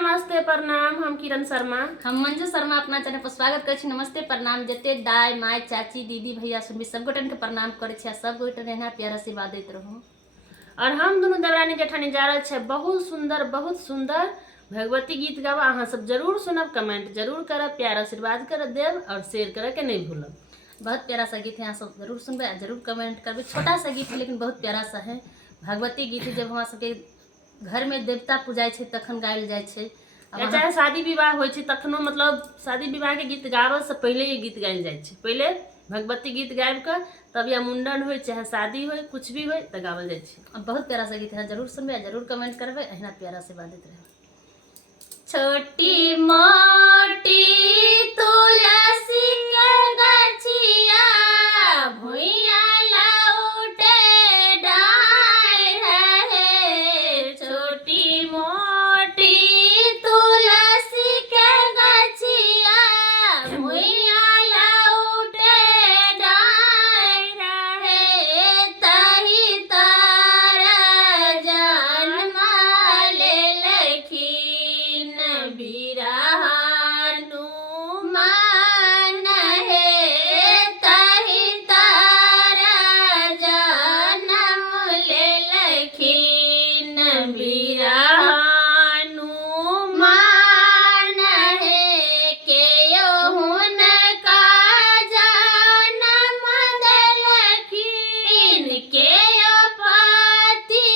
नमस्ते प्रणाम। हम किरण शर्मा, हम मंजू शर्मा अपना चैनल पर स्वागत कर छी। नमस्ते प्रणाम। जते दाई माय चाची दीदी भैया सुनबी सब गोटन के प्रणाम करे छी। सब गोटन रहना प्यार आशीर्वाद देत रहूं। और हम दोनों देवरानी जेठानी जा रहल छे बहुत सुंदर भगवती गीत गावा। अहाँ सब जरूर सुनब, कमेंट जरूर करब, प्यार आशीर्वाद कर देव और शेयर करे के नहीं भूलब। बहुत प्यारा सा गीत है, यहाँ सब जरूर सुनबे, जरूर कमेंट करबे। छोटा सा गीत है लेकिन बहुत प्यारा सा है। भगवती गीत जब हमारा सबके घर में देवता पूजाय छे तखन गायल जाय छे। चाहे शादी विवाह हो तखनो, मतलब शादी विवाह के गीत गावे से पहले ये गीत गायल जाय छे। पहले भगवती गीत गायब कर तब या मुंडन हो चाहे शादी हो कुछ भी हो तो गावल जाय छे। बहुत प्यारा सा गीत है, जरूर सुनबे, जरूर कमेंट करबे। अहिना प्यारा से बाधित रहे। छोटी मोटी तुलसी के गछिया भुइया लौटे डाय रहे। छोटी मोटी तुलसी के गछिया भुइया लौटे डाय रहे। तही तारा जन्म लेलखिन बिरहानु मान हे। तही तारा जन्म लेलखिन बिरहानु मान हे। केयो हुनका जन्म देलखिन केयो पति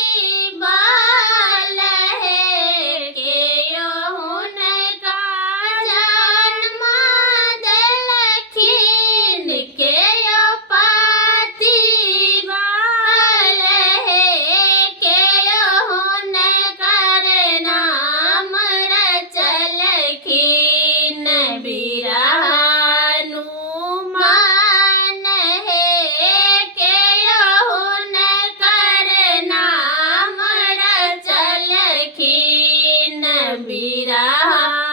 बाल हे। केयो हुनका जन्म देलखिन केयो पति बाल हे। केयो हुनकर नाम रचलखिन बिरहानु मान हे। केयो हुनकर नाम रचलखिन बिरहानु